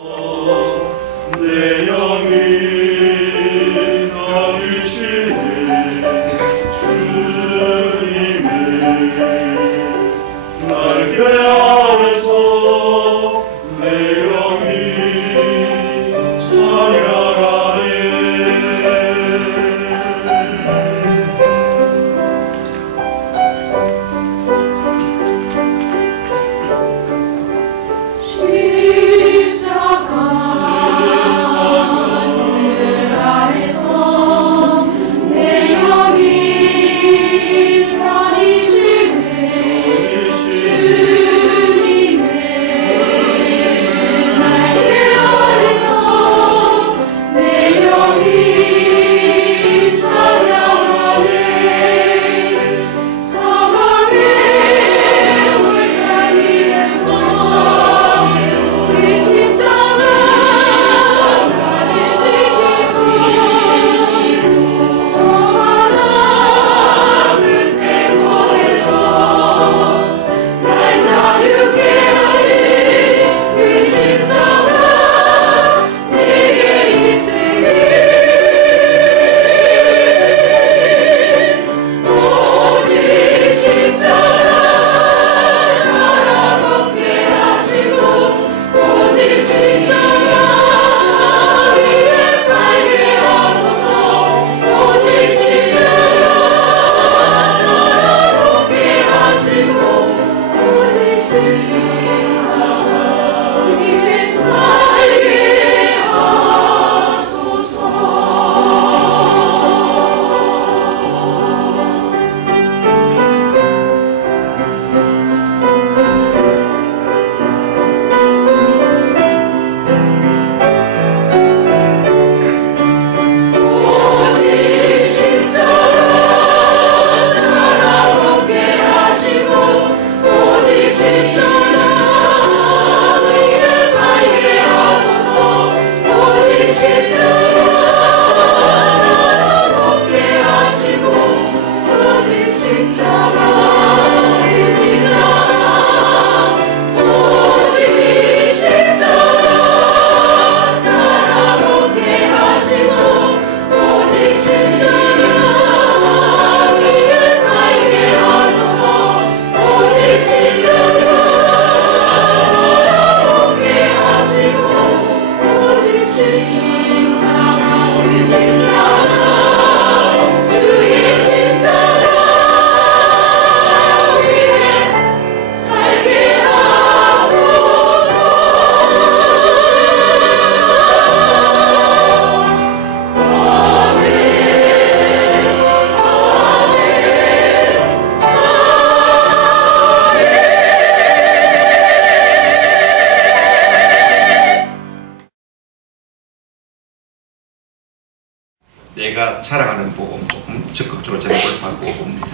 내 영이 가리시네 주님의 날개 아래서 내 영이 찬양하네. 내가 자랑하는 복음 조금 적극적으로 전역을 바꾸어 봅니다.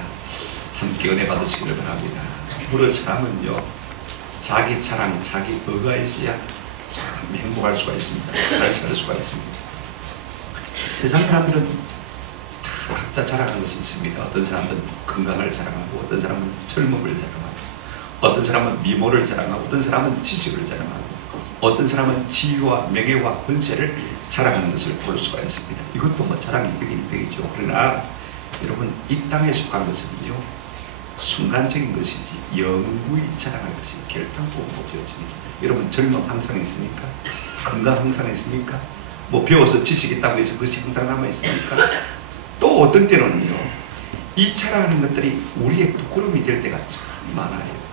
함께 은혜 받으시기를 바랍니다. 물을 사람은요, 자기 자랑, 자기 의가 있어야 참 행복할 수가 있습니다. 잘 살 수가 있습니다. 세상 사람들은 다 각자 자랑하는 것이 있습니다. 어떤 사람은 건강을 자랑하고, 어떤 사람은 젊음을 자랑하고, 어떤 사람은 미모를 자랑하고, 어떤 사람은 지식을 자랑하고, 어떤 사람은 지위와 명예와 권세를 자랑하는 것을 볼 수가 있습니다. 이것도 뭐 자랑이 되긴 되겠죠. 그러나 여러분, 이 땅에 속한 것은요, 순간적인 것이지 영구히 자랑하는 것이 결단코 못 되어집니다. 여러분, 젊음 항상 있습니까? 건강 항상 있습니까? 뭐 배워서 지식이 있다고 해서 그것이 항상 남아 있습니까? 또 어떤 때는요, 이 자랑하는 것들이 우리의 부끄러움이 될 때가 참 많아요.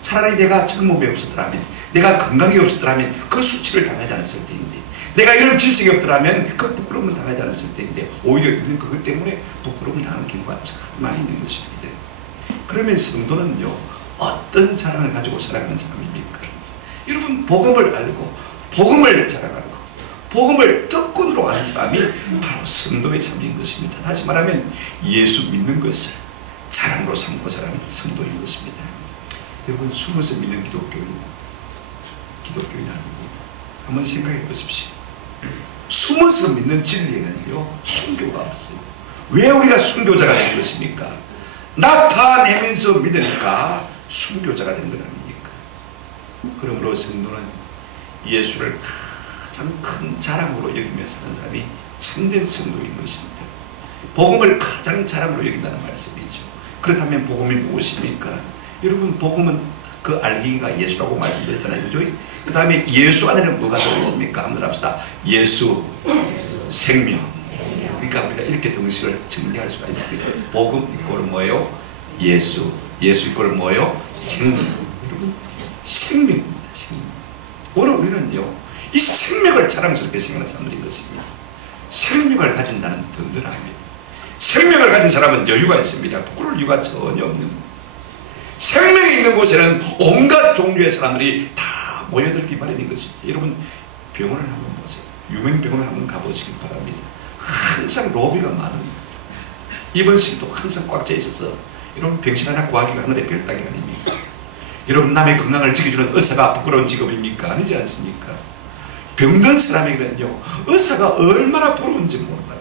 차라리 내가 젊음이 없었더라면, 내가 건강이 없었더라면 그 수치를 당하지 않았을 때인데, 내가 이런 지식이 없더라면 그 부끄러움을 당하지 않았을 때인데, 오히려 있는 그것 때문에 부끄러움을 당하는 경우가 참 많이 있는 것입니다. 그러면 성도는요, 어떤 자랑을 가지고 살아가는 사람입니까? 여러분, 복음을 알고 복음을 자랑하고 복음을 덕분으로 가는 사람이 바로 성도의 삶인 것입니다. 다시 말하면 예수 믿는 것을 자랑으로 삼고 사람이 성도인 것입니다. 여러분, 숨어서 믿는 기독교인이 아닙니다. 한번 생각해 보십시오. 숨어서 믿는 진리에는요, 순교가 없어요. 왜 우리가 순교자가 되는 것입니까? 나타내면서 믿으니까 순교자가 되는 것 아닙니까? 그러므로 성도는 예수를 다 가장 큰 자랑으로 여기며 사는 사람이 참된 성도인 것입니다. 복음을 가장 자랑으로 여긴다는 말씀이죠. 그렇다면 복음이 무엇입니까? 여러분, 복음은 그 알기가 예수라고 말씀드렸잖아요. 그죠? 그 다음에 예수 안에는 뭐가 들어있습니까? 한번 합시다. 예수, 생명. 그러니까 우리가 이렇게 등식을 정리할 수가 있습니다. 복음 이꼴은 뭐예요? 예수. 예수 이꼴은 뭐예요? 생명. 여러분, 생명입니다. 생명. 오늘 우리는요, 이 생명을 자랑스럽게 생각하는 사람들인 것입니다. 생명을 가진다는 든든함입니다. 생명을 가진 사람은 여유가 있습니다. 부끄러울 이유가 전혀 없는, 생명이 있는 곳에는 온갖 종류의 사람들이 다 모여들기 마련인 것입니다. 여러분, 병원을 한번 보세요. 유명 병원을 한번 가보시기 바랍니다. 항상 로비가 많습니다. 입원실도 항상 꽉 차 있어서 여러분, 병실 하나 구하기가 하늘의 별 따기 아닙니까? 여러분, 남의 건강을 지켜주는 의사가 부끄러운 직업입니까? 아니지 않습니까? 병든 사람에게는요, 의사가 얼마나 부러운지 몰라요.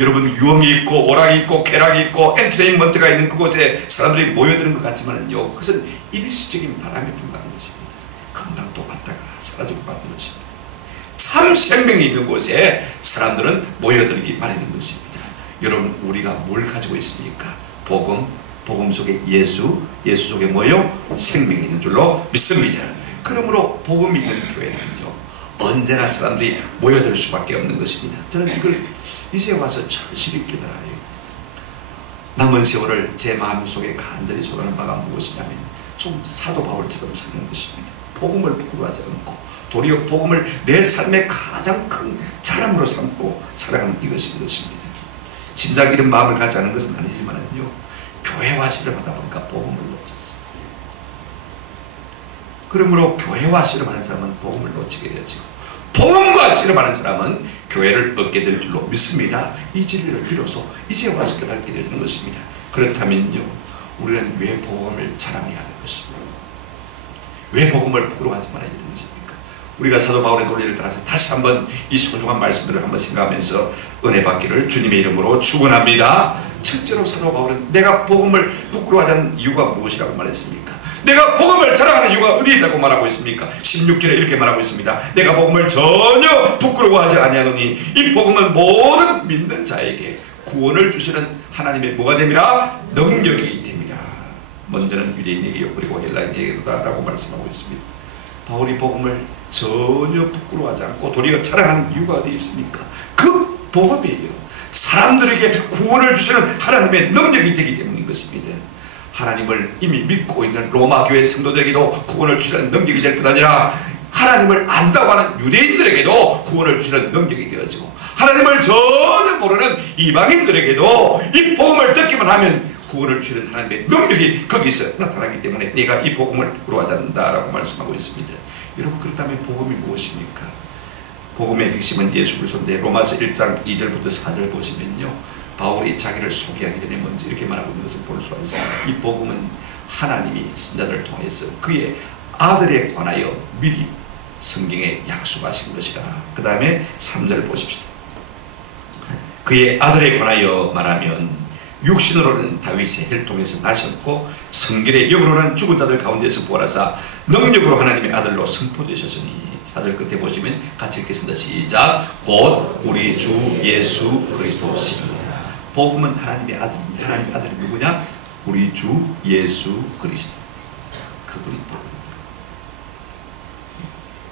여러분, 유흥이 있고 오락이 있고 쾌락이 있고 엔터테인먼트가 있는 그곳에 사람들이 모여드는 것 같지만요, 그것은 일시적인 바람에 불과한 것입니다. 금방 또 왔다가 사라지고 마는 것입니다. 참 생명이 있는 곳에 사람들은 모여들기 마련인 것입니다. 여러분, 우리가 뭘 가지고 있습니까? 복음, 복음 속에 예수, 예수 속에 뭐요? 생명이 있는 줄로 믿습니다. 그러므로 복음 있는 교회는요, 언제나 사람들이 모여들 수밖에 없는 것입니다. 저는 이걸 이제 와서 절실히 깨달아요. 남은 세월을 제 마음속에 간절히 소원하는 바가 무엇이냐면 좀 사도 바울처럼 사는 것입니다. 복음을 부끄러워하지 않고 도리어 복음을 내 삶의 가장 큰 자랑으로 삼고 살아가는 이것인 것입니다. 진작 이런 마음을 갖지 않은 것은 아니지만요, 교회와 씨름하다 보니까 복음을 놓쳤어요. 그러므로 교회와 씨름하는 사람은 복음을 놓치게 되어지고, 복음과 씨름하는 사람은 교회를 얻게 될 줄로 믿습니다. 이 진리를 비로소 이제 와서 깨닫게 되는 것입니다. 그렇다면요, 우리는 왜 복음을 자랑해야 하는 것입니까? 왜 복음을 부끄러워하지 말아야 되는 것입니까? 우리가 사도 바울의 논리를 따라서 다시 한번 이 소중한 말씀들을 한번 생각하면서 은혜 받기를 주님의 이름으로 축원합니다. 첫째로 사도 바울은 내가 복음을 부끄러워하지 않는 이유가 무엇이라고 말했습니까? 내가 복음을 자랑하는 이유가 어디에 있다고 말하고 있습니까? 16절에 이렇게 말하고 있습니다. 내가 복음을 전혀 부끄러워하지 아니하노니 이 복음은 모든 믿는 자에게 구원을 주시는 하나님의 뭐가 됩니다? 능력이 됩니다. 먼저는 유대인에게요, 그리고 헬라인에게로다 라고 말씀하고 있습니다. 바울이 복음을 전혀 부끄러워하지 않고 도리어 자랑하는 이유가 어디 있습니까? 그 복음이에요. 사람들에게 구원을 주시는 하나님의 능력이 되기 때문인 것입니다. 하나님을 이미 믿고 있는 로마 교회 성도들에게도 구원을 주시는 능력이 될 뿐 아니라 하나님을 안다고 하는 유대인들에게도 구원을 주시는 능력이 되어지고, 하나님을 전혀 모르는 이방인들에게도 이 복음을 듣기만 하면 구원을 주시는 하나님의 능력이 거기서 나타나기 때문에 내가 이 복음을 부끄러워하지 않는다라고 말씀하고 있습니다. 여러분, 그렇다면 복음이 무엇입니까? 복음의 핵심은 예수 그리스도인데 로마서 1장 2절부터 4절 보시면요, 바울이 자기를 소개하기 전에 먼저 이렇게 말하고 있는 것을 볼 수가 있습니다. 이 복음은 하나님이 선자들을 통해서 그의 아들에 관하여 미리 성경에 약속하신 것이라. 그 다음에 3절을 보십시다. 그의 아들에 관하여 말하면 육신으로는 다윗의 혈통에서 나셨고 성결의 영으로는 죽은 자들 가운데서 부활하사 능력으로 하나님의 아들로 선포되셨으니. 4절 끝에 보시면 같이 읽겠습니다. 시작. 곧 우리 주 예수 그리스도시니라. 복음은 하나님의 아들입니다. 하나님의 아들이 누구냐? 우리 주 예수 그리스도. 그분이 복음입니다.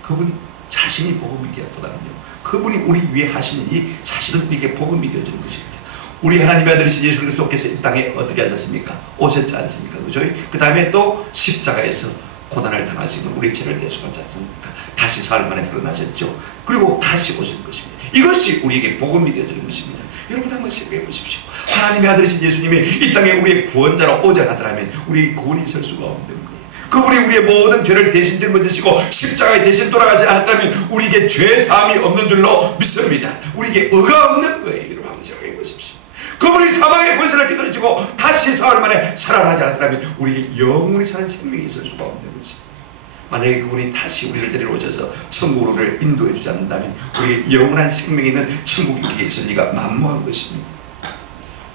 그분 자신이 복음이기보다는요, 그분이 우리 위해 하시는 이 사실은 우리에게 복음이 되어지는 것입니다. 우리 하나님의 아들이신 예수 그리스도께서 이 땅에 어떻게 하셨습니까? 오셨지 않습니까? 그죠? 그 다음에 또 십자가에서 고난을 당하시는 우리 죄를 대속하지 않습니까? 다시 사흘 만에 살아나셨죠. 그리고 다시 오실 것입니다. 이것이 우리에게 복음이 되어지는 것입니다. 여러분 한번 생각해 보십시오. 하나님의 아들이신 예수님이 이 땅에 우리의 구원자로 오지 않았더라면 우리 구원이 있을 수가 없는 거예요. 그분이 우리의 모든 죄를 대신 짊어지시고 십자가에 대신 돌아가지 않았다면 우리에게 죄 사함이 없는 줄로 믿습니다. 우리에게 의가 없는 거예요. 여러분 한번 생각해 보십시오. 그분이 사망의 권세를 깨뜨리시고 다시 사흘 만에 살아나지 않았더라면 우리에게 영원히 사는 생명이 있을 수가 없는 거죠. 만약에 그분이 다시 우리를 데리러 오셔서 천국으로 인도해 주지 않는다면 우리의 영원한 생명이 있는 천국이 우리에게 있을 리가 만무한 것입니다.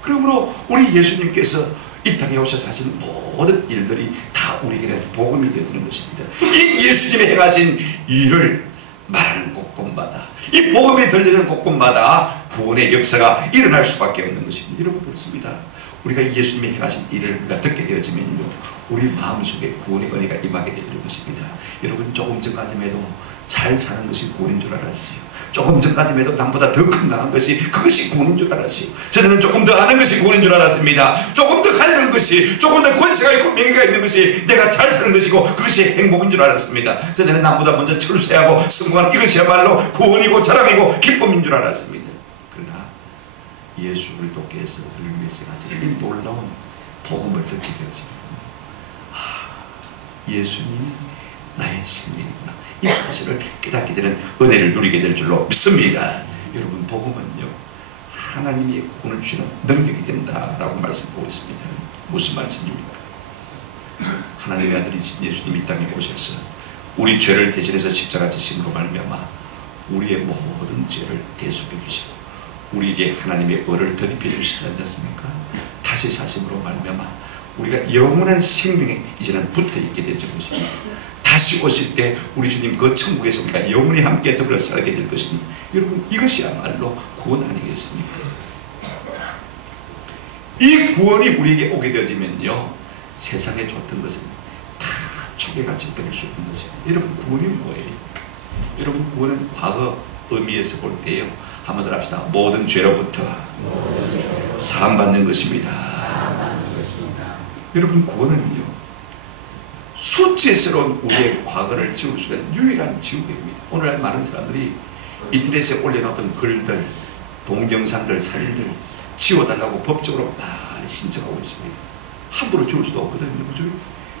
그러므로 우리 예수님께서 이 땅에 오셔서 하신 모든 일들이 다 우리에게는 복음이 되는 것입니다. 이 예수님이 행하신 일을 말하는 곳곳마다, 이 복음이 들리는 곳곳마다 구원의 역사가 일어날 수밖에 없는 것입니다. 여러분 그렇습니다. 우리가 예수님이 행하신 일을 우리가 듣게 되어지면요, 우리 마음속에 구원의 은혜가 임하게 되는 것입니다. 여러분 조금 전까지만 해도 잘 사는 것이 구원인 줄 알았어요. 조금 전까지만 해도 남보다 더 큰 나은 것이, 그것이 구원인 줄 알았어요. 저는 조금 더 아는 것이 구원인 줄 알았습니다. 조금 더 가지는 것이, 조금 더 권세가 있고 명예가 있는 것이 내가 잘 사는 것이고 그것이 행복인 줄 알았습니다. 저는 남보다 먼저 철수하고 성공한 이것이야말로 구원이고 자랑이고 기쁨인 줄 알았습니다. 그러나 예수 그리스도께서 우리를 위해서 하신 이 놀라운 복음을 듣게 되었습니다. 예수님이 나의 생명이구나, 이 사실을 깨닫게 되는 은혜를 누리게 될 줄로 믿습니다. 여러분 복음은요, 하나님이 구원을 주시는 능력이 된다라고 말씀하고 있습니다. 무슨 말씀입니까? 하나님의 아들이신 예수님이 이 땅에 오셔서 우리 죄를 대신해서 십자가 지심으로 말미암아 우리의 모든 죄를 대속해 주시고 우리에게 하나님의 의를 덧입혀 주시지 않습니까? 다시 사심으로 말미암아 우리가 영원한 생명에 이제는 붙어있게 되죠. 다시 오실 때 우리 주님 그 천국에서 우리가 영원히 함께 더불어 살게 될 것입니다. 여러분 이것이야말로 구원 아니겠습니까? 이 구원이 우리에게 오게 되어지면요, 세상에 줬던 것은 다 초계같이 버릴 수 없는 것입니다. 여러분 구원이 뭐예요? 여러분 구원은 과거 의미에서 볼 때요, 한번 더 합시다. 모든 죄로부터 사함받는 것입니다. 여러분 구원은요, 수치스러운 우리의 과거를 지울 수 있는 유일한 지우개입니다. 오늘날 많은 사람들이 인터넷에 올려놓던 글들, 동영상들, 사진들 지워달라고 법적으로 많이 신청하고 있습니다. 함부로 지울 수도 없거든요. 그죠?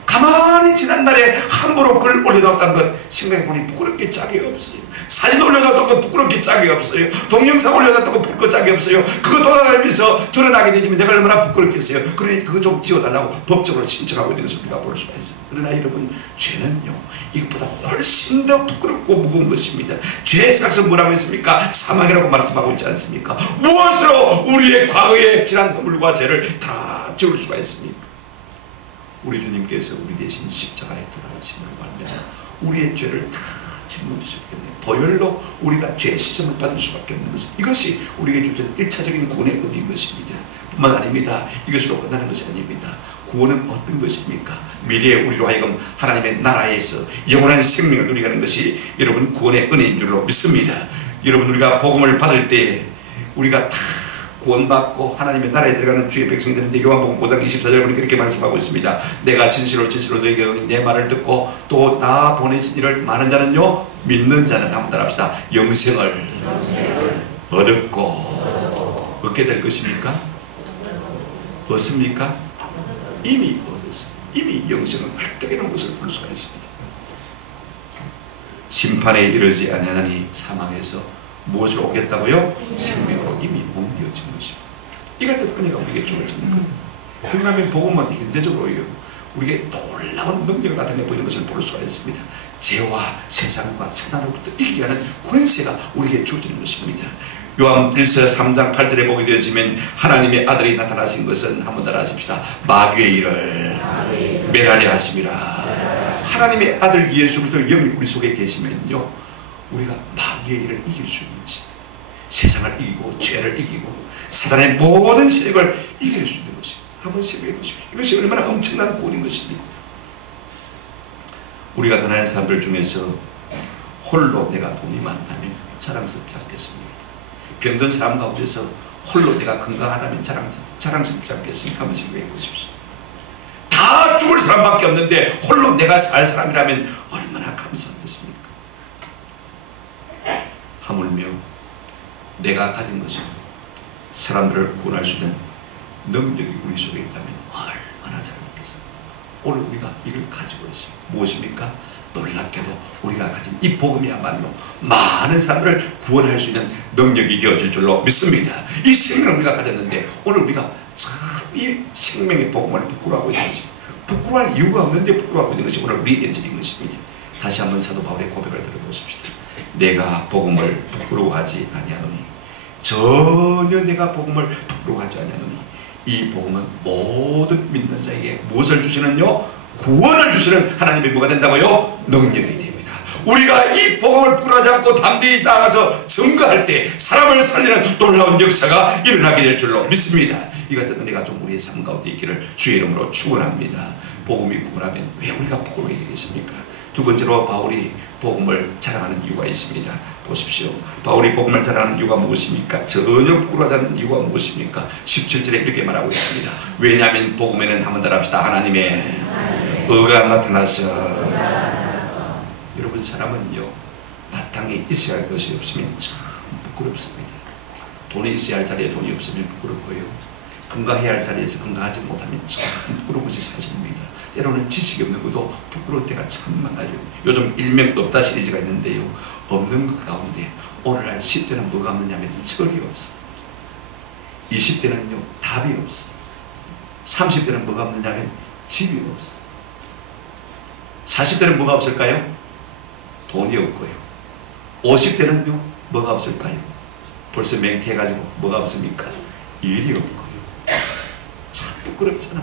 가만히 지난날에 함부로 글 올려놓았다는 것 생각해보니 부끄럽게 짝이 없어요. 사진 올려놨던 거 부끄럽게 짝이 없어요. 동영상 올려놨던 거 부끄럽게 짝이 없어요. 그거 돌아다니면서 드러나게 되지만 내가 얼마나 부끄럽겠어요. 그러니 그거 좀 지워달라고 법적으로 신청하고 있는 것을 우리가 볼 수가 있습니다. 그러나 여러분 죄는요, 이것보다 훨씬 더 부끄럽고 무거운 것입니다. 죄의 삭은 뭐라고 했습니까? 사망이라고 말씀하고 있지 않습니까? 무엇으로 우리의 과거의 지난 허물과 죄를 다 지울 수가 있습니까? 우리 주님께서 우리 대신 십자가에 돌아가심으로 말미암아 우리의 죄를 다 짊어지셨기 때문에 보혈로 우리가 죄 씻음을 받을 수밖에 없는 것은, 이것이 우리에게 주는 1차적인 구원의 의미인 것입니다. 뿐만 아닙니다. 이것으로 끝나는 것이 아닙니다. 구원은 어떤 것입니까? 미래에 우리로 하여금 하나님의 나라에서 영원한 생명을 누리게 하는 것이 여러분 구원의 은혜인 줄로 믿습니다. 여러분 우리가 복음을 받을 때 우리가 다 구원받고 하나님의 나라에 들어가는 주의 백성이 되는데, 요한복음 5장 24절 보니까 이렇게 말씀하고 있습니다. 내가 진실로 진실로 너희에게 이르노니 내 말을 듣고 또 나 보내신 이를 많은 자는요, 믿는 자는, 한번 따라합시다. 영생을 얻었고 얻게 될 것입니까? 얻습니까? 이미 얻었습니다. 이미 영생을 획득해 놓은 것을 볼 수가 있습니다. 심판에 이르지 아니하니 사망에서 무엇으로 오겠다고요? 생명으로 이미 옮겨진 것입니다. 이 같은 은혜가 우리에게 주어지는 거예요. 그러면 복음은 현재적으로 우리에게 놀라운 능력을 나타내 보이는 것을 볼 수가 있습니다. 죄와 세상과 사단으로부터 이기게 하는 권세가 우리에게 주어지는 것입니다. 요한 1서 3장 8절에 보게 되어지면 하나님의 아들이 나타나신 것은, 한번 따라하십시다. 마귀의 일을 멸하려 하심이라. 하나님의 아들 예수 그리스도의 영이 우리 속에 계시면요, 우리가 마귀의 일을 이길 수 있는 것입니다. 세상을 이기고 죄를 이기고 사단의 모든 세력을 이길 수 있는 것입니다. 한번 생각해 보십시오. 이것이 얼마나 엄청난 구원인 것입니다. 우리가 가난한 사람들 중에서 홀로 내가 돈이 많다면 자랑스럽지 않겠습니까? 병든 사람 가운데서 홀로 내가 건강하다면 자랑스럽지 않겠습니까? 한번 생각해 보십시오. 다 죽을 사람밖에 없는데 홀로 내가 살 사람이라면 얼마나 감사하겠습니까? 하물며 내가 가진 것은 사람들을 구원할 수 있는 능력이 우리 속에 있다면 얼마나 잘하겠습니까? 오늘 우리가 이걸 가지고 있어요. 무엇입니까? 놀랍게도 우리가 가진 이 복음이야말로 많은 사람들을 구원할 수 있는 능력이 되어질 줄로 믿습니다. 이 생명을 우리가 가졌는데 오늘 우리가 참 이 생명의 복음을 부끄러워하고 있는 것입니다. 부끄러워할 이유가 없는데 부끄러워하고 있는 것이 오늘 우리의 현실인 것입니다. 다시 한번 사도 바울의 고백을 들어보십시다. 내가 복음을 부끄러워하지 아니하노니, 전혀 내가 복음을 부끄러워하지 아니하노니, 이 복음은 모든 믿는 자에게 무엇을 주시는요? 구원을 주시는 하나님의 뭐가 된다고요? 능력이 됩니다. 우리가 이 복음을 부끄러워하지 않고 담대히 나아가서 증거할 때 사람을 살리는 놀라운 역사가 일어나게 될 줄로 믿습니다. 이 같은 은혜가 좀 우리의 삶 가운데 있기를 주의 이름으로 축원합니다. 복음이 구원하면 왜 우리가 부끄러워야 되겠습니까? 두 번째로 바울이 복음을 자랑하는 이유가 있습니다. 보십시오. 바울이 복음을 자랑하는 이유가 무엇입니까? 전혀 부끄러워하지 않는 이유가 무엇입니까? 17절에 이렇게 말하고 있습니다. 왜냐하면 복음에는 한번 더 합시다. 하나님의 의가 나타나서. 여러분, 사람은요 마땅히 있어야 할 것이 없으면 참 부끄럽습니다. 돈이 있어야 할 자리에 돈이 없으면 부끄럽고요, 건강해야 할 자리에서 건강하지 못하면 참 부끄러운 것이 사실입니다. 때로는 지식이 없는 것도 부끄러울 때가 참 많아요. 요즘 일명 없다 시리즈가 있는데요, 없는 것 가운데 오늘날 10대는 뭐가 없느냐면 철이 없어. 20대는요 답이 없어. 30대는 뭐가 없느냐면 집이 없어. 40대는 뭐가 없을까요? 돈이 없고요. 50대는요 뭐가 없을까요? 벌써 맹태해가지고 뭐가 없습니까? 일이 없고요. 참 부끄럽잖아.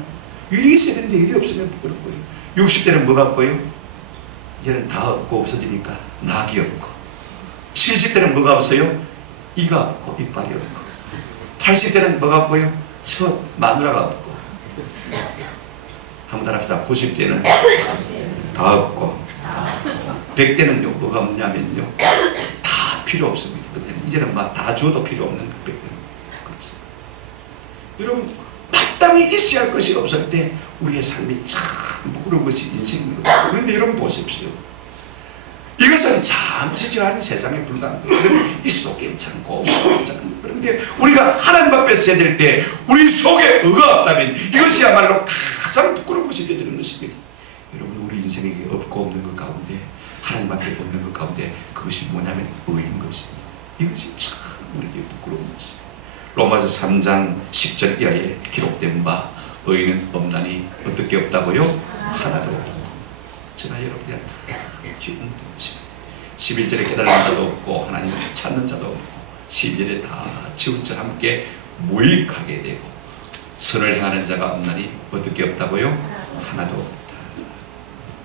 일이 있어야 되는데 일이 없으면 부끄럽고요. 60대는 뭐가 없고요? 이제는 다 없고 없어지니까 낙이 없고. 70대는 뭐가 없어요? 이가 없고 이빨이 없고. 80대는 뭐가 없고요? 첫 마누라가 없고. 한번 따라합시다. 90대는 다 없고. 100대는요 뭐가 없느냐면요 다 필요 없습니다. 그때는 이제는 막 다 주어도 필요 없는 100대는 그렇습니다. 여러분, 마땅히 있어야 할 것이 없을 때 우리의 삶이 참 부끄러운 것이 인생입니다. 그런데 여러분 보십시오. 이것은 잠시 지나는 세상에 불과합니다. 있어도 괜찮고 없어도 괜찮고. 그런데 우리가 하나님 앞에 서야 될 때 우리 속에 의가 없다면 이것이야말로 가장 부끄러운 것이 되는 것입니다. 여러분, 우리 인생에 없고 없는 것 가운데, 하나님 앞에 없는 것 가운데 그것이 뭐냐면 의인 것입니다. 이것이 참 우리에게 부끄러운 것입니다. 로마서 3장 10절 이하에 기록된 바 의인은 없나니 어떻게 없다고요? 하나도 없고. 저나 여러분이랑 다 죄 없는 것입니다. 11절에 깨달은 자도 없고 하나님을 찾는 자도 없고, 12절에 다 지은 자 함께 무익하게 되고, 선을 행하는 자가 없나니 어떻게 없다고요? 하나도 없다.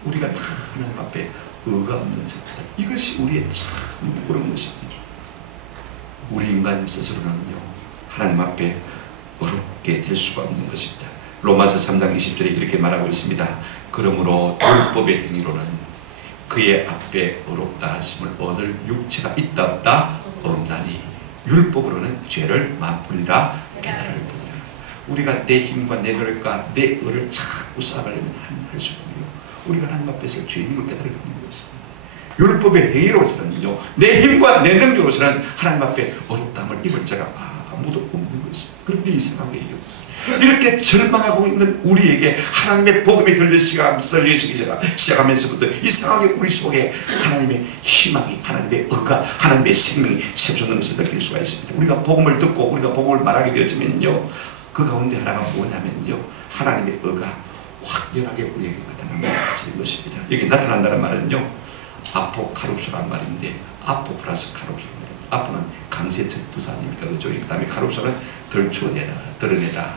우리가 다 하나님 앞에 의가 없는 자들, 이것이 우리의 참 부끄러운 것입니다. 우리 인간 스스로는요 하나님 앞에 어렵게 될 수가 없는 것입니다. 로마서 3장 20절에 이렇게 말하고 있습니다. 그러므로 율법의 행위로는 그의 앞에 어렵다 하심을 얻을 육체가 있다 없다? 없나니 율법으로는 죄를 만풀리라 깨달을 뿐이라. 우리가 내 힘과 내 노력과 내 의를 자꾸 쌓아가려면 할 수 없고요, 우리가 하나님 앞에서 죄의 힘을 깨달을 뿐인 것입니다. 율법의 행위로서는요 내 힘과 내 능력으로서는 하나님 앞에 어렵다함을 입을 자가 아무도 없는 것입니다. 그런데 이상하게요, 이렇게 절망하고 있는 우리에게 하나님의 복음이 들려지기 시작하면서부터 이상하게 우리 속에 하나님의 희망이, 하나님의 의가, 하나님의 생명이 샘솟는 것을 느낄 수가 있습니다. 우리가 복음을 듣고 우리가 복음을 말하게 되어지면요 그 가운데 하나가 뭐냐면요 하나님의 의가 확연하게 우리에게 나타나는 것입니다. 여기 나타난다는 말은요 아포카룹소란 말인데, 아포 플러스 카룹소. 아포는 강세 전투사 아닙니까? 그죠? 그 다음에 카룹소는 덜추어내다, 드러내다,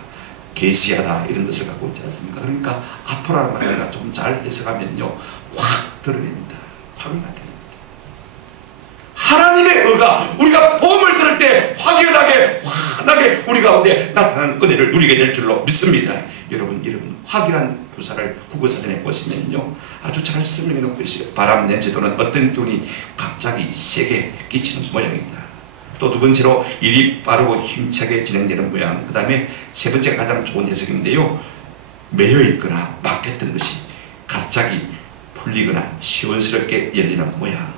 계시하다, 이런 뜻을 갖고 있지 않습니까? 그러니까 아포라는 말을 좀 잘 해석하면요 확 드러낸다, 확 나타낸다. 하나님의 의가 우리가 복음을 들을 때 확연하게 환하게 우리 가운데 나타나는 은혜를 누리게 될 줄로 믿습니다. 여러분 확연한 부사를 국어사전에 보시면요 아주 잘 설명해 놓고 있어요. 바람, 냄새 또는 어떤 기운이 갑자기 세게 끼치는 모양입니다. 또 두 번째로 일이 빠르고 힘차게 진행되는 모양. 그 다음에 세 번째가 가장 좋은 해석인데요, 매여 있거나 막혔던 것이 갑자기 풀리거나 시원스럽게 열리는 모양.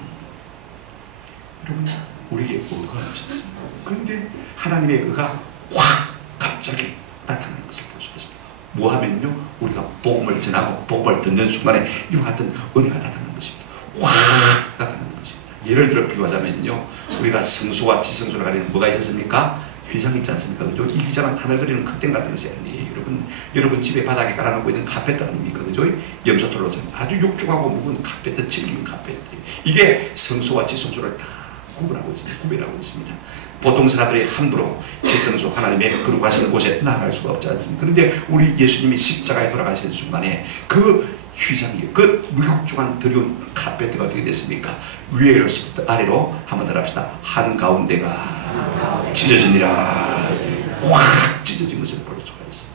여러분, 우리에게 의가 없었습니다. 그런데 하나님의 의가 확 갑자기 나타나는 것을 볼 수 있습니다. 뭐하면요 우리가 복음을 전하고 복음을 듣는 순간에 이와 같은 은혜가 나타나는 것입니다. 확 나타나는 것입니다. 예를 들어 비유하자면요, 우리가 성소와 지성소를 가리는 뭐가 있었습니까? 휘장 있지 않습니까? 그죠? 이 휘장은 하늘 그리는 커튼 같은 것이 아니에요. 여러분 집에 바닥에 깔아놓고 있는 카페트 아닙니까? 그죠? 염소털로 아주 육중하고 묵은 카페트, 질긴 카페트. 이게 성소와 지성소를 다 구분하고 있습니다. 보통 사람들이 함부로 지성소 하나님의 거룩하신 곳에 나아갈 수가 없지 않습니까? 그런데 우리 예수님이 십자가에 돌아가신 순간에 그 휘장이에요. 그 무육중한 드리운 카페트가 어떻게 됐습니까? 위에로부터 아래로 한번 더 합시다. 한가운데가 찢어지니라. 확 찢어진 것을 볼 수가 있어요.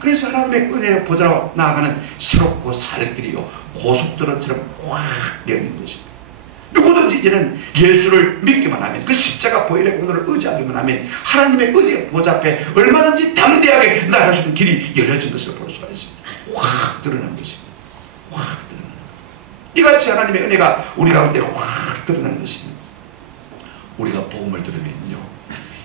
그래서 하나님의 은혜의 보좌로 나아가는 새롭고 살 길이요 고속도로처럼 확 열린 것입니다. 누구든지 이제는 예수를 믿기만 하면, 그 십자가 보혈의 공로를 의지하기만 하면 하나님의 은혜의 보좌 앞에 얼마든지 담대하게 나아갈 수 있는 길이 열려진 것을 볼 수가 있습니다. 확 드러난 것입니다. 확 드러난 것입니다. 이같이 하나님의 은혜가 우리 가운데 확 드러난 것입니다. 우리가 복음을 들으면요,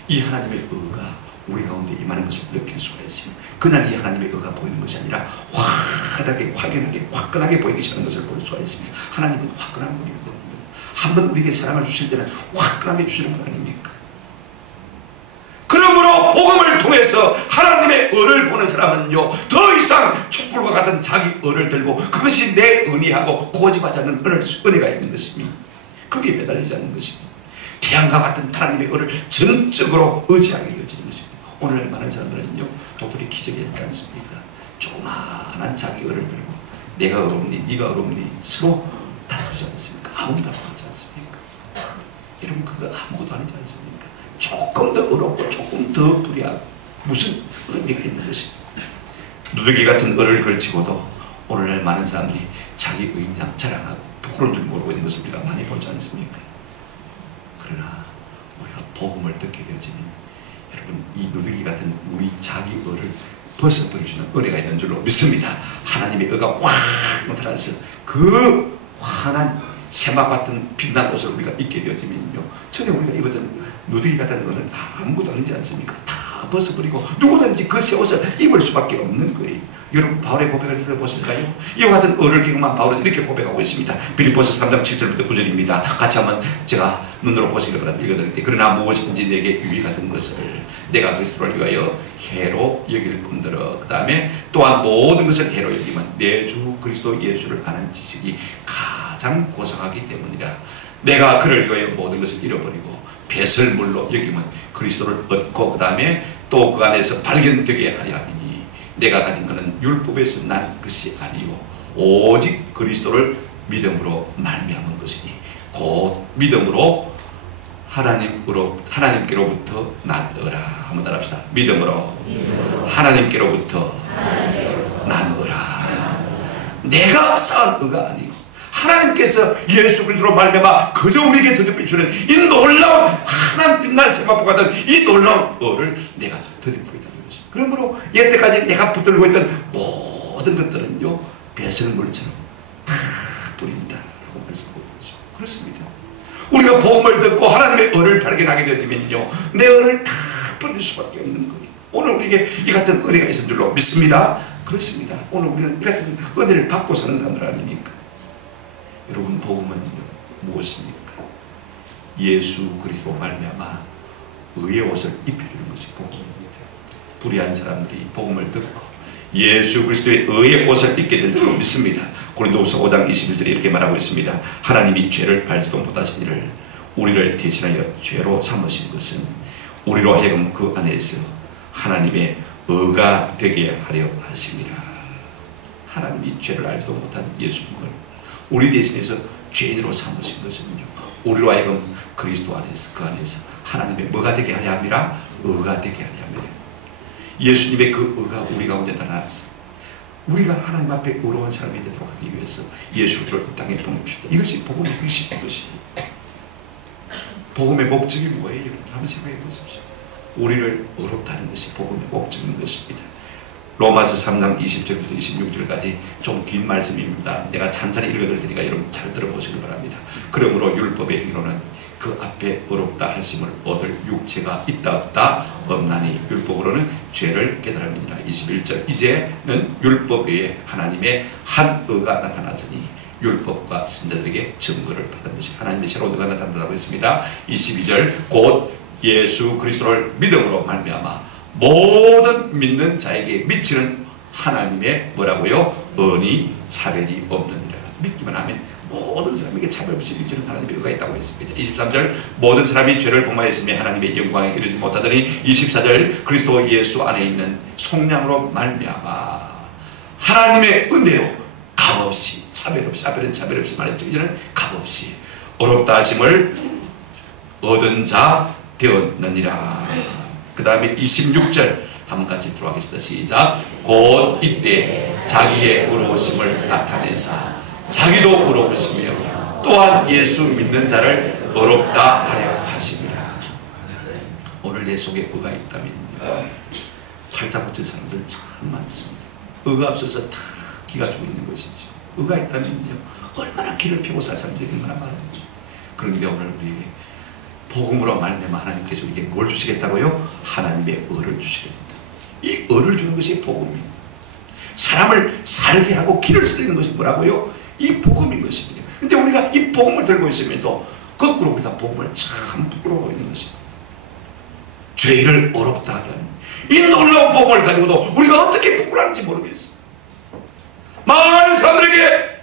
이 하나님의 의가 우리 가운데 임하는 것을 느낄 수가 있습니다. 그냥 이 하나님의 의가 보이는 것이 아니라 화하게, 확연하게, 화끈하게 보이기 시작하는 것을 볼 수가 있습니다. 하나님은 화끈한 분이거든요. 한번 우리에게 사랑을 주실 때는 화끈하게 주시는 분 아닙니까? 그러므로 복음을 통해서 하나님의 의를 보는 사람은요, 더 이상 촛불과 같은 자기 의를 들고 그것이 내 은혜하고 고집하지 않는 은혜가 있는 것입니다. 거기에 매달리지 않는 것입니다. 태양과 같은 하나님의 의를 전적으로 의지하게 되어지는 것입니다. 오늘 많은 사람들은요, 도토리 기적이 있지 않습니까? 조그마한 자기 의를 들고 내가 의롭니 네가 의롭니 서로 다투지 않습니까? 아무도 다투지 않습니까? 여러분, 그거 아무것도 아니지 않습니까? 조금 더 어렵고 조금 더 불리하고 무슨 의미가 있는 것입니다. 누더기 같은 의를 걸치고도 오늘날 많은 사람들이 자기 의인장 자랑하고 부끄러운 줄 모르고 있는 것을 우리가 많이 보지 않습니까? 그러나 우리가 복음을 듣게 되어지면 여러분, 이 누더기 같은 우리 자기 의를 벗어버려주는 은혜가 있는 줄로 믿습니다. 하나님의 의가 확 나타나서 그 환한 세마 같은 빛난 옷을 우리가 입게 되어지면요, 전에 우리가 입었던 누더기 같은 의는 아무것도 아니지 않습니까? 다 벗어버리고 누구든지 그 새 옷을 입을 수밖에 없는 거예요. 여러분, 바울의 고백을 읽어보실까요? 이와 같은 의를 경험한 바울은 이렇게 고백하고 있습니다. 빌립보서 3장 7절부터 9절입니다. 같이 한번 제가 눈으로 보시기 바랍니다. 읽어드릴 때, 그러나 무엇인지 내게 유익하던 것을 내가 그리스도를 위하여 해로 여길 뿐더러, 그 다음에 또한 모든 것을 해로 여기면 내 주 그리스도 예수를 아는 지식이 가장 고상하기 때문이라. 내가 그를 위하여 모든 것을 잃어버리고 배설물로 여기면 그리스도를 얻고, 그 다음에 또 그 안에서 발견되게 하려 함이니 내가 가진 것은 율법에서 난 것이 아니요 오직 그리스도를 믿음으로 말미암은 것이니 곧 믿음으로 하나님께로부터 나느라. 한번 따라합시다. 믿음으로 하나님께로부터 나느라. 내가 쌓은 의가 아니고 하나님께서 예수 그리스도로 말미암아 그저 우리에게 드디어 주는 이 놀라운 하나님 빛난 세마포 같은 이 놀라운 의를 내가 드디어 보이다는 것입니다. 그러므로 여태까지 내가 붙들고 있던 모든 것들은요, 배설물처럼 다 뿌린다 라고 말씀하고 있죠. 그렇습니다. 우리가 복음을 듣고 하나님의 의를 발견하게 되면요, 내 의를 다 뿌릴 수밖에 없는 거예요. 오늘 우리에게 이 같은 은혜가 있을 줄로 믿습니다. 그렇습니다. 오늘 우리는 이 같은 은혜를 받고 사는 사람들 아닙니까? 여러분, 복음은 무엇입니까? 예수 그리스도 말미암아 의의 옷을 입혀주는 것이 복음입니다. 불의한 사람들이 복음을 듣고 예수 그리스도의 의의 옷을 입게 될 줄 믿습니다. 고린도후서 5장 21절에 이렇게 말하고 있습니다. 하나님이 죄를 알지도 못하신 이를 우리를 대신하여 죄로 삼으신 것은 우리로 하여금 그 안에서 하나님의 의가 되게 하려 하심이라. 하나님이 죄를 알지도 못한 예수님을 우리 대신해서 죄인으로 삼으신 것은요, 우리로 하여금 그리스도 안에서, 그 안에서 하나님의 뭐가 되게 하려 함이라? 의가 되게 하려 함이라. 예수님의 그 의가 우리 가운데 나타났어. 우리가 하나님 앞에 의로운 사람이 되도록 하기 위해서 예수를 땅에 보내주셨다. 이것이 복음의 핵심인 것입니다. 복음의 목적이 뭐예요? 여러분, 한번 생각해 보십시오. 우리를 의롭다는 것이 복음의 목적인 것입니다. 로마서 3장 20절부터 26절까지 좀 긴 말씀입니다. 내가 찬찬히 읽어드릴 테니까 여러분 잘 들어보시기 바랍니다. 그러므로 율법의 행위로는 그 앞에 의롭다 하심을 얻을 육체가 있다 없다 없나니 율법으로는 죄를 깨달음이니라. 21절, 이제는 율법 외에 하나님의 한 의가 나타나서니 율법과 선자들에게 증거를 받은 것이 하나님의 새로운 의가 나타난다고 했습니다. 22절, 곧 예수 그리스도를 믿음으로 말미암아 모든 믿는 자에게 미치는 하나님의 뭐라고요? 은이 차별이 없느니라. 믿기만 하면 모든 사람에게 차별 없이 미치는 하나님의 의가 있다고 했습니다. 23절, 모든 사람이 죄를 범하였으며 하나님의 영광에 이르지 못하더니 24절, 그리스도 예수 안에 있는 속량으로 말미암아 하나님의 은혜로 값없이, 차별 없이, 앞에는 차별 없이 말했죠. 이제는 값없이 어렵다 하심을 얻은 자 되었느니라. 그 다음에 26절 한번 같이 들어가겠습니다. 시작. 곧 이때 자기의 의로우심을 나타내사 자기도 의로우시며 또한 예수 믿는 자를 의롭다 하려 하심이라. 오늘 내 속에 의가 있다면 팔자 붙은 사람들 참 많습니다. 의가 없어서 다 기가 죽어 있는 것이죠. 의가 있다면요 얼마나 길을 펴고 살 사람들이 얼마나 많은지. 그런데 오늘 우리에게 복음으로 말미암아 하나님께서 우리에게 뭘 주시겠다고요? 하나님의 의를 주시겠다. 이 의를 주는 것이 복음입니다. 사람을 살게 하고 길을 살리는 것이 뭐라고요? 이 복음인 것입니다. 근데 우리가 이 복음을 들고 있으면서 거꾸로 우리가 복음을 참 부끄러워 있는 것입니다. 죄를 어렵다 하게 하는 이 놀라운 복음을 가지고도 우리가 어떻게 부끄러운지 모르겠어요. 많은 사람들에게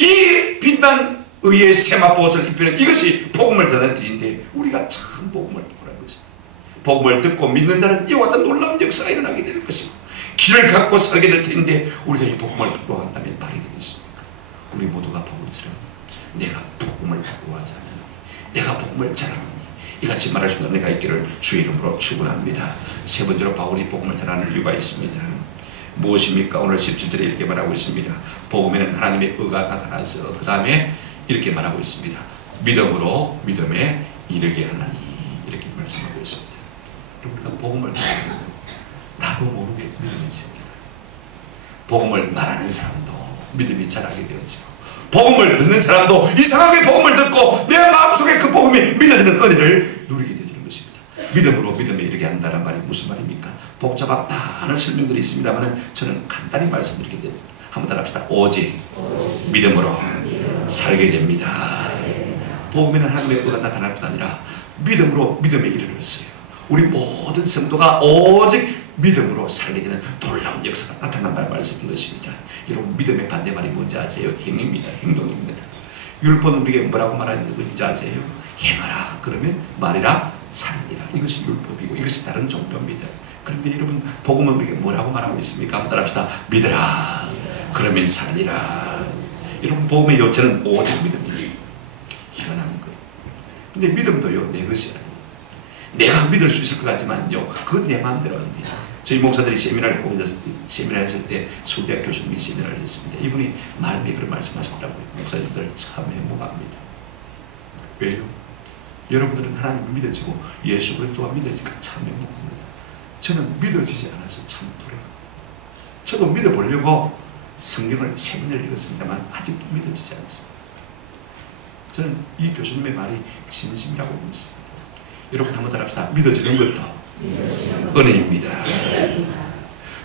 이 빛난 의의 세마포옷을 입히는 이것이 복음을 전하는 일인데 우리가 참 복음을 부끄러운 것입니다. 복음을 듣고 믿는 자는 이와 같은 놀라운 역사가 일어나게 될 것이고 길을 갖고 살게 될 텐데 우리가 이 복음을 부끄러워한다면 말이 되겠습니까? 우리 모두가 바울처럼 내가 복음을 부끄러워하지 않으니 내가 복음을 자랑하니 이같이 말할 수 있는 내가 있기를 주의 이름으로 축원합니다. 세 번째로 바울이 복음을 전하는 이유가 있습니다. 무엇입니까? 오늘 17절에 이렇게 말하고 있습니다. 복음에는 하나님의 의가 나타나서 그 다음에 이렇게 말하고 있습니다. 믿음으로 믿음에 이르게 하나니 이렇게 말씀하고 있습니다. 우리가 복음을 말하면 나도 모르게 믿음이 생겨요. 복음을 말하는 사람도 믿음이 자라게 되어지고 복음을 듣는 사람도 이상하게 복음을 듣고 내 마음속에 그 복음이 믿어지는 은혜를 누리게 되는 것입니다. 믿음으로 믿음에 이르게 한다는 말이 무슨 말입니까? 복잡한 많은 설명들이 있습니다만 저는 간단히 말씀드리게 됩니다. 한번 따라합시다. 오직 믿음으로 살게 됩니다. 복음에는 하나님의 의가 나타날 뿐 아니라 믿음으로 믿음에 이르렀어요. 우리 모든 성도가 오직 믿음으로 살게 되는 놀라운 역사가 나타난다는 말씀인 것입니다. 여러분 믿음의 반대말이 뭔지 아세요? 행위입니다. 행동입니다. 율법은 우리에게 뭐라고 말하는 것인지 아세요? 행하라 그러면 말이라 삽니다. 이것이 율법이고 이것이 다른 종교입니다. 그런데 여러분 복음은 우리에게 뭐라고 말하고 있습니까? 한번 따라합시다. 믿으라 그러면 살리라. 여러분 복음의 요체는 오직 믿음이에요. 희한한 거예요. 근데 믿음도요 내 것이 아니에요. 내가 믿을 수 있을 것 같지만요 그건 내 마음대로 아닙니다. 저희 목사들이 세미나를 했을 때 서울대학 교수님이 세미나를 했습니다. 이분이 말미에 그런 말씀하시더라고요. 목사님들 참 행복합니다. 왜요? 여러분들은 하나님을 믿어지고 예수 그리스도가 믿어지니까 참 행복합니다. 저는 믿어지지 않아서 참 두려워요. 저도 믿어보려고 성경을 세미나를 읽었습니다만 아직도 믿어지지 않습니다. 저는 이 교수님의 말이 진심이라고 믿습니다. 여러분 한번 따라합시다. 믿어지는 것도 은혜입니다.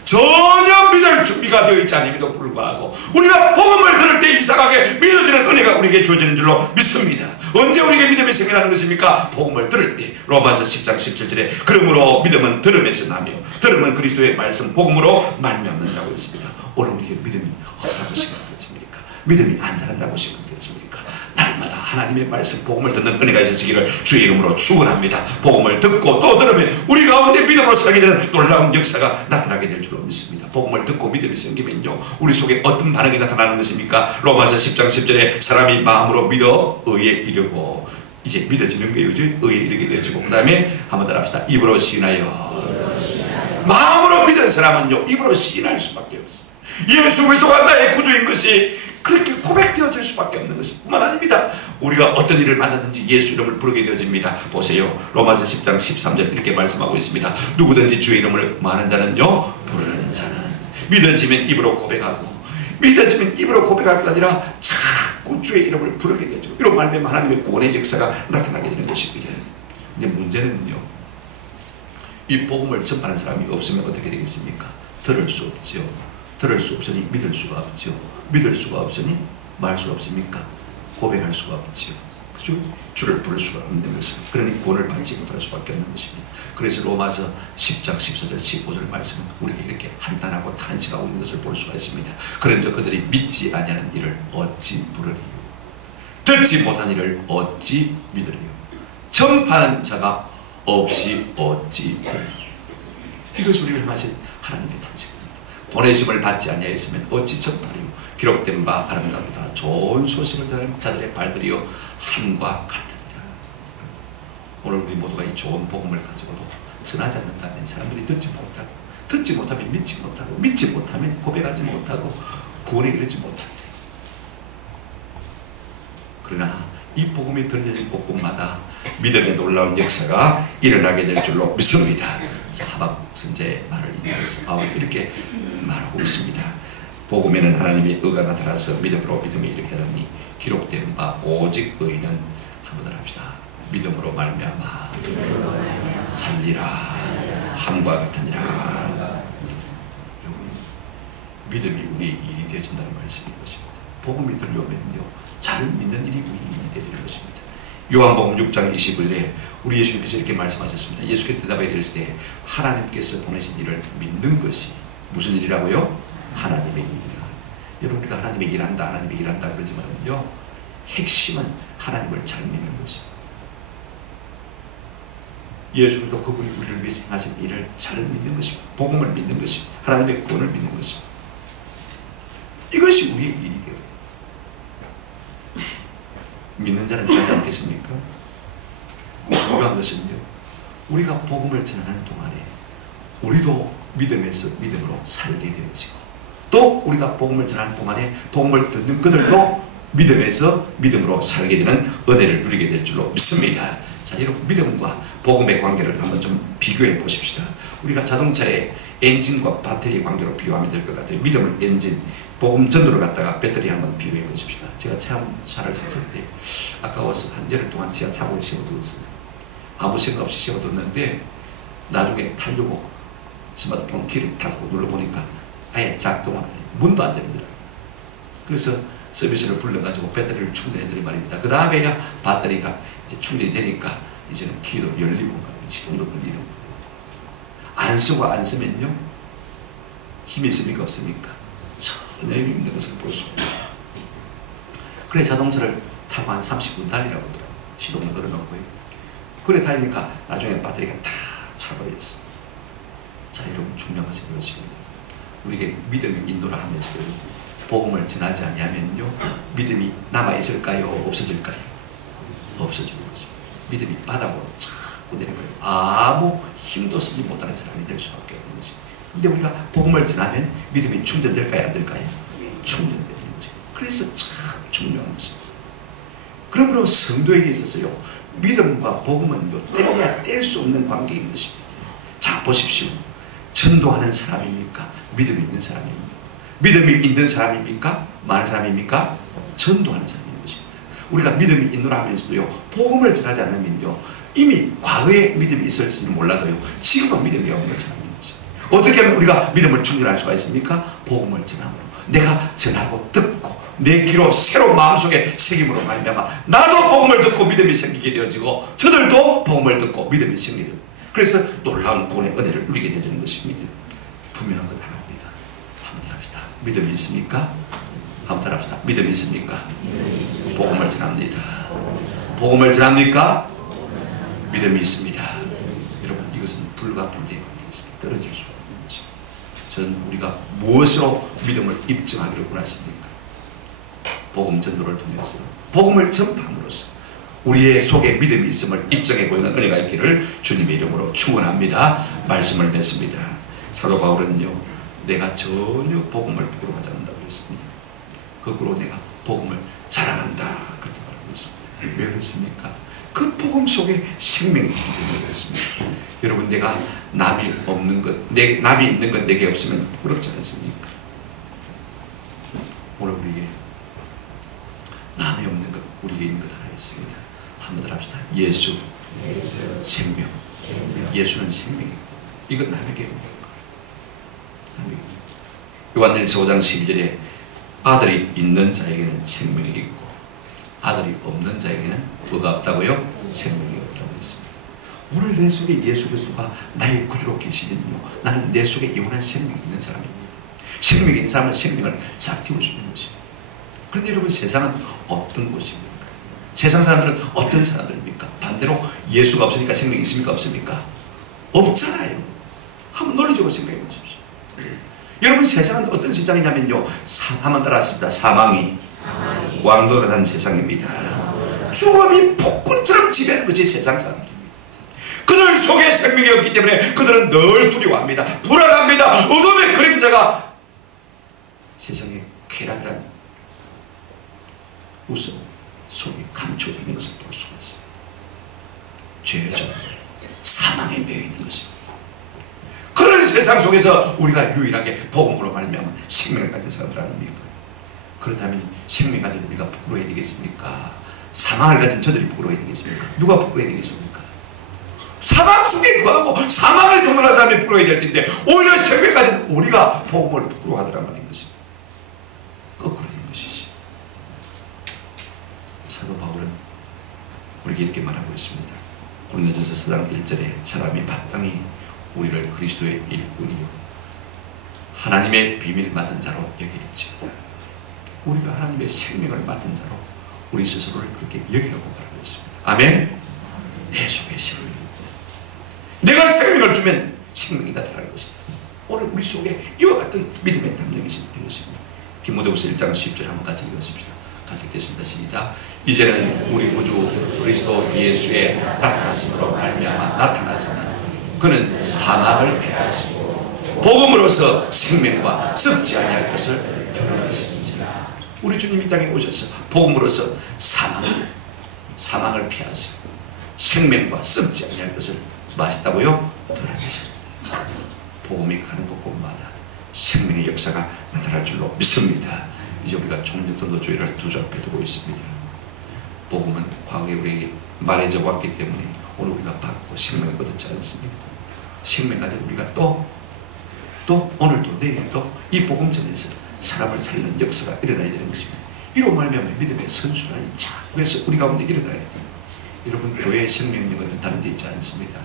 전혀 믿을 준비가 되어 있지 않음에도 불구하고 우리가 복음을 들을 때 이상하게 믿어지는 은혜가 우리에게 주어지는 줄로 믿습니다. 언제 우리에게 믿음이 생겨나는 것입니까? 복음을 들을 때. 로마서 10장 17절에 그러므로 믿음은 들음에서 나며 들음은 그리스도의 말씀 복음으로 말미암는다고 했습니다. 오늘 우리에게 믿음이 없다고 생각되십니까? 믿음이 안 자란다고 생각되십니까? 날마다 하나님의 말씀 복음을 듣는 은혜가 있으시기를 주의 이름으로 축원합니다. 복음을 듣고 또 들으면 우리 가운데 믿음으로 살게 되는 놀라운 역사가 나타나게 될 줄로 믿습니다. 복음을 듣고 믿음이 생기면요 우리 속에 어떤 반응이 나타나는 것입니까? 로마서 10장 10절에 사람이 마음으로 믿어 의에 이르고 이제 믿어지는 거예요. 의에 이르게 되어지고 그 다음에 한번 따라합시다. 입으로 시인하여 마음으로 믿은 사람은요 입으로 시인할 수밖에 없어요. 예수 그리스도가 나의 구주인 것이 그렇게 고백되어질 수밖에 없는 것이 뿐만 아닙니다. 우리가 어떤 일을 만나든지 예수 이름을 부르게 되어집니다. 보세요. 로마서 10장 13절 이렇게 말씀하고 있습니다. 누구든지 주의 이름을 많은 자는요 부르는 자는 믿어지면 입으로 고백하고 믿어지면 입으로 고백할 뿐 아니라 자꾸 주의 이름을 부르게 되죠. 이런 말미암아 하나님의 구원의 역사가 나타나게 되는 것입니다. 근데 문제는요 이 복음을 전파하는 사람이 없으면 어떻게 되겠습니까? 들을 수 없죠. 들을 수 없으니 믿을 수가 없죠. 믿을 수가 없으니 말 수 없습니까? 고백할 수가 없죠. 그죠? 주를 부를 수가 없는 것입니다. 그러니 구원을 받지 못할 수밖에 없는 것입니다. 그래서 로마서 10장 14절 15절 말씀은 우리가 이렇게 한탄하고 탄식하고 있는 것을 볼 수가 있습니다. 그런저 그들이 믿지 아니하는 일을 어찌 부르리요? 듣지 못한 일을 어찌 믿으리요? 전파하는 자가 없이 어찌 부르리요? 이것이 우리를 향하신 하나님의 탄식입니다. 보내심을 받지 아니하였으면 어찌 전파리요. 기록된 바 아름답다. 좋은 소식을 전하는 자들의 발들이요 함과 같으니라. 오늘 우리 모두가 이 좋은 복음을 가지고도 전하지 않는다면 사람들이 듣지 못하면 믿지 못하고, 믿지 못하면 고백하지 못하고, 구원에 이르지 못합니다. 그러나 이 복음이 들려진 곳곳마다 믿음의 놀라운 역사가 일어나게 될 줄로 믿습니다. 하박국 선지자의 말을 인용해서 바울이 이렇게 말하고 있습니다. 복음에는 하나님의 의가 나타나서 믿음으로 믿음이 이렇게 하더니 기록된 바 오직 의인은 한번 합시다. 믿음으로 말미암아 살리라 함과 같으니라. 여러분, 믿음이 우리의 일이 되어진다는 말씀인 것입니다. 복음이 들려오면요, 잘 믿는 일이 우리 일이 되는 것입니다. 요한복음 6장 21절에 우리 예수님께서 이렇게 말씀하셨습니다. 예수께서 대답하여 이르시되 하나님께서 보내신 일을 믿는 것이 무슨 일이라고요? 하나님의 일이라. 여러분, 우리가 하나님의 일한다 하나님의 일한다 그러지만요, 핵심은 하나님을 잘 믿는 것입니다. 예수도 그분이 우리를 위해서 행하신 일을 잘 믿는 것입니다. 복음을 믿는 것입니다. 하나님의 구원을 믿는 것입니다. 이것이 우리의 일이 되어요. 믿는 자는 살지 않겠습니까? 중요한 것은요, 우리가 복음을 전하는 동안에 우리도 믿음에서 믿음으로 살게 되어지고, 또 우리가 복음을 전하는 동안에 복음을 듣는 그들도 믿음에서 믿음으로 살게 되는 은혜를 누리게 될 줄로 믿습니다. 자, 여러분, 믿음과 복음의 관계를 한번 좀 비교해 보십시다. 우리가 자동차의 엔진과 배터리의 관계로 비교하면 될 것 같아요. 믿음은 엔진, 복음 전도를 갖다가 배터리 한번 비교해 보십시다. 제가 차를 샀을 때 아까워서 한 열흘 동안 지하 차고에 세워두었어요. 아무 생각 없이 세워뒀는데 나중에 타려고 스마트폰 키를 타고 눌러보니까 아예 작동을 안 해요. 문도 안 됩니다. 그래서 서비스를 불러가지고 배터리를 충전했더니 말입니다. 그 다음에야 배터리가 이제 충전이 되니까 이제는 키도 열리고 말입니다. 시동도 걸리는 거예요. 안 쓰고 안 쓰면요, 힘이 있습니까 없습니까? 전혀 힘이 있는 것을 볼 수가 있어요. 그래 자동차를 타고 한 30분 달리라고 하더라고요. 시동을 걸어놓고요. 그래 달리니까 나중에 배터리가 다 차버렸어요. 자, 여러분, 중요한 것은 이것입니다. 우리에게 믿음의 인도를 하면서요, 복음을 전하지 아니하면요, 믿음이 남아있을까요? 없어질까요? 없어지는 거죠. 믿음이 바닥으로 자꾸 내려버려요. 아무 힘도 쓰지 못하는 사람이 될 수밖에 없는 거죠. 근데 우리가 복음을 전하면 믿음이 충전될까요? 안 될까요? 충전되는 거죠. 그래서 참 중요한 것입니다. 그러므로 성도에게 있어서요, 믿음과 복음은 뗄래야 뗄 수 없는 관계인 것입니다. 자, 보십시오. 전도하는 사람입니까? 믿음이 있는 사람입니까? 믿음이 있는 사람입니까? 많은 사람입니까? 전도하는 사람인 것입니다. 우리가 믿음이 있노라 하면서도요, 복음을 전하지 않으면요, 이미 과거에 믿음이 있을지는 몰라도요, 지금은 믿음이 없는 사람인 것입니다. 어떻게 하면 우리가 믿음을 충전할 수가 있습니까? 복음을 전함으로. 내가 전하고 듣고 내 귀로 새로 마음속에 새김으로 말미암아 나도 복음을 듣고 믿음이 생기게 되어지고, 저들도 복음을 듣고 믿음이 생기게 되고, 그래서 놀라운 구원의 은혜를 누리게 되는 것입니다. 분명한 것 하나입니다. 한번 합시다. 믿음이 있습니까? 한번 합시다. 믿음이 있습니까? 복음을 전합니다. 복음을 전합니까? 믿음이 있습니다. 여러분, 이것은 불과 분리의 관계입니다. 떨어질 수 없는 것입니다. 저는 우리가 무엇으로 믿음을 입증하기를 원하십니까? 복음 전도를 통해서, 복음을 전파함으로써 우리의 속에 믿음이 있음을 입증해 보이는 은혜가 있기를 주님의 이름으로 축원합니다. 말씀을 맺습니다. 사도 바울은요, 내가 전혀 복음을 부끄러워하지 않는다고 했습니다. 거꾸로 내가 복음을 자랑한다, 그렇게 말하고 있습니다. 왜 그렇습니까? 그 복음 속에 생명이 있기 때문에 그렇습니다. 여러분, 내가 남이 없는 것, 남이 있는 것 내게 없으면 부끄럽지 않습니까? 오늘 우리에게 남이 없는 것, 우리에게 있는 것 하나 있습니다. 한번 더 합시다. 예수. 생명. 예수는 생명이고, 이건 남에게 없는 거예요. 요한일서 5장 12절에 아들이 있는 자에게는 생명이 있고 아들이 없는 자에게는 뭐가 없다고요? 생명이 없다고 했습니다. 오늘 내 속에 예수 그리스도가 나의 구주로 계시면요, 나는 내 속에 영원한 생명이 있는 사람입니다. 생명이 있는 사람은 생명을 싹 틔울 수 있는 것입니다. 그런데 여러분, 세상은 어떤 곳입니까? 세상 사람들은 어떤 사람들입니까? 반대로 예수가 없으니까 생명이 있습니까? 없습니까? 없잖아요. 한번 논리적으로 생각해 보십시오. 여러분, 세상은 어떤 세상이냐면요, 한번 따라하십니다. 사망이 왕도가 된 세상입니다. 죽음이 폭군처럼 지배하는 것이 세상 사람들. 그들 속에 생명이 없기 때문에 그들은 늘 두려워합니다. 불안합니다. 어둠의 그림자가 세상에 쾌락이란 웃음 속에 감춰져 있는 것을 볼 수가 있습니다. 죄죠. 사망에 매여 있는 것입니다. 그런 세상 속에서 우리가 유일하게 복음으로 말미암아 생명을 가진 사람들 아닙니까? 그렇다면 생명을 가진 우리가 부끄러워야 되겠습니까? 사망을 가진 저들이 부끄러워야 되겠습니까? 누가 부끄러워야 되겠습니까? 사망 속에 거하고 사망을 전문한 사람이 부끄러워야 될 텐데 오히려 생명을 가진 우리가 복음을 부끄러워하더란 말인 것입니다. 거꾸로 된 것이지. 사도 바울은 우리에게 이렇게 말하고 있습니다. 고린도전서 4장 1절에 사람이 마땅히 우리를 그리스도의 일꾼이요 하나님의 비밀을 맡은 자로 여기리지어다. 우리가 하나님의 생명을 맡은 자로 우리 스스로를 그렇게 여기라고 말하고 있습니다. 아멘. 내 속에 생명입니다. 내가 생명을 주면 생명이 나타날 것이다. 오늘 우리 속에 이와 같은 믿음의 담력이 있는 것입니다. 디모데후서 1장 10절 한번 같이 읽어봅시다. 같이 읽겠습니다. 시작. 이제는 우리 구주 그리스도 예수의 나타나심으로 말미암아 나타나서는 그는 사망을 피하시고 복음으로서 생명과 썩지 아니할 것을 드러내시니라. 우리 주님 이 땅에 오셔서 복음으로서 사망을 피하시고 생명과 썩지 아니할 것을 마셨다고요? 드러내십니다. 복음이 가는 곳곳마다 생명의 역사가 나타날 줄로 믿습니다. 이제 우리가 총력선도주의를 두 줄 앞에 두고 있습니다. 복음은 과거에 우리에게 말해져 왔기 때문에 오늘 우리가 받고 생명을 얻었지 않습니까? 생명 가진 우리가 또 오늘도 내일도 이 복음 전에서 사람을 살리는 역사가 일어나야 되는 것입니다. 이로 말하면 믿음의 선순환이 자꾸해서 우리 가운데 일어나야 됩니다. 여러분, 교회의 생명력은 다른 데 있지 않습니다.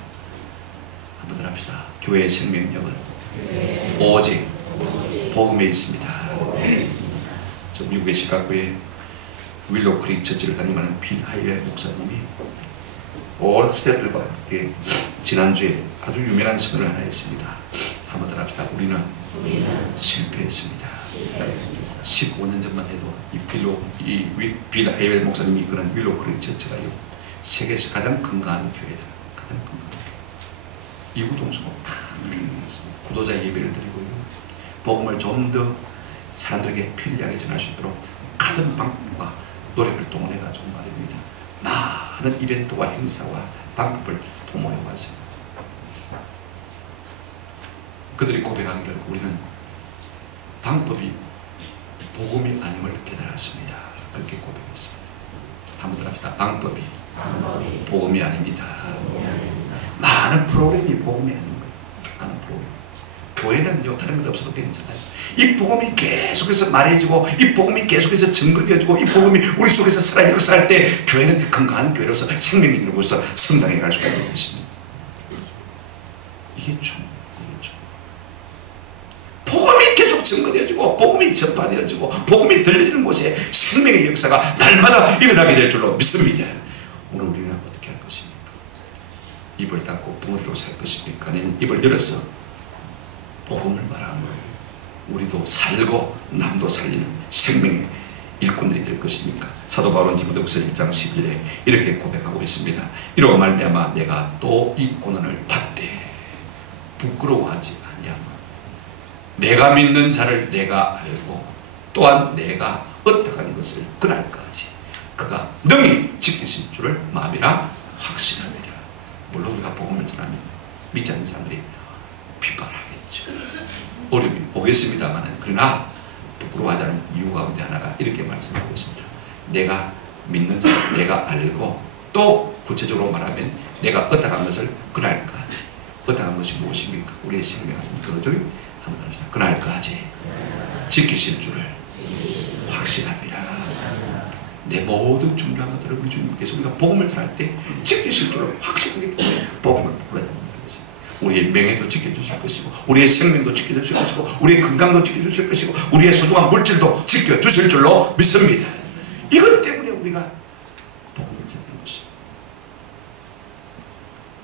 한번 더 합시다. 교회의 생명력은 오직 복음에 있습니다. 저 미국의 시카고에 윌로우 크릭 처치를 담임하는 빌 하이웰 목사님이 온 스태프들과 함께 지난주에 아주 유명한 선언을 하나 했습니다. 한번 더 합시다. 우리는 실패했습니다. 15년 전만 해도 빌 하이웰 목사님이 이끄는 윌로우 크릭 처치가요, 세계에서 가장 건강한 교회다. 가장 건강한 교회. 이구동성으로 다 그렇습니다. 구도자 예배를 드리고요, 복음을 좀 더 사람들에게 편리하게 전할 수 있도록 가진 방법과 노력을 동원해가지고 말입니다. 많은 이벤트와 행사와 방법을 도모해왔습니다. 그들이 고백하기를 우리는 방법이 복음이 아님을 깨달았습니다. 그렇게 고백했습니다. 한번 더 합시다. 방법이 복음이 아닙니다. 많은 프로그램이 복음이 아닌 거예요. 많은 프로그램. 교회는요, 다른 것 없어도 괜찮아요. 이 복음이 계속해서 말해지고 이 복음이 계속해서 증거되어지고 이 복음이 우리 속에서 살아 역사할 때 교회는 건강한 교회로서 생명이 이루고서 성장해 갈 수가 있는 것입니다. 이게 좀 복음이 계속 증거되어지고 복음이 전파되어지고 복음이 들려지는 곳에 생명의 역사가 날마다 일어나게 될 줄로 믿습니다. 오늘 우리는 어떻게 할 것입니까? 입을 닫고 붕어리로 살 것입니까? 아니면 입을 열어서 복음을 말함으로 우리도 살고 남도 살리는 생명의 일꾼들이 될 것입니까? 사도 바울은 디모데후서 1장 11절에 이렇게 고백하고 있습니다. 이로 말미암아 내가 또 이 고난을 받되 부끄러워하지 아니하며 내가 믿는 자를 내가 알고 또한 내가 어떡한 것을 그날까지 그가 능히 지키실 줄을 마음이라 확신합니다. 물론 우리가 복음을 전하면 믿지 않는 사람들이 비판하겠죠. 어려움이 오겠습니다만, 그러나 부끄러워하지 않은 이유 가운데 하나가 이렇게 말씀하고 있습니다. 내가 믿는 자를 내가 알고 또 구체적으로 말하면 내가 어떠한 것을 그날까지, 어떠한 것이 무엇입니까? 우리의 생명은 그거죠. 한번 합시다. 그날까지 지키실 줄을 확신합니다. 내 모든 중요한 것들을 우리 주님께서 우리가 복음을 전할 때 지키실 줄을 확신하기 때문에 복음을 불러야 합니다. 우리의 명예도 지켜주실 것이고 우리의 생명도 지켜주실 것이고 우리의 건강도 지켜주실 것이고 우리의 소중한 물질도 지켜주실 줄로 믿습니다. 이것 때문에 우리가 복음을 전하는 것입니다.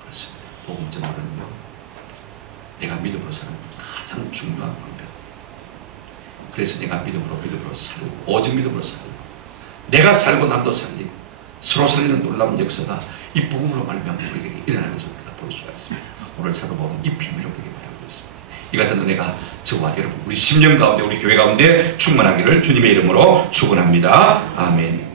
그렇습니다. 복음 전하는요, 내가 믿음으로 사는 가장 중요한 방법, 그래서 내가 믿음으로 살고 오직 믿음으로 살고 내가 살고 남도 살리고 서로 살리는 놀라운 역사가 이 복음으로 말미암아 우리에게 일어나는 것을 우리가 볼 수가 있습니다. 오늘 살펴보면 이 비밀을 우리에게 말하고 있습니다. 이 같은 은혜가 저와 여러분 우리 10년 가운데 우리 교회 가운데 충만하기를 주님의 이름으로 축원합니다. 아멘.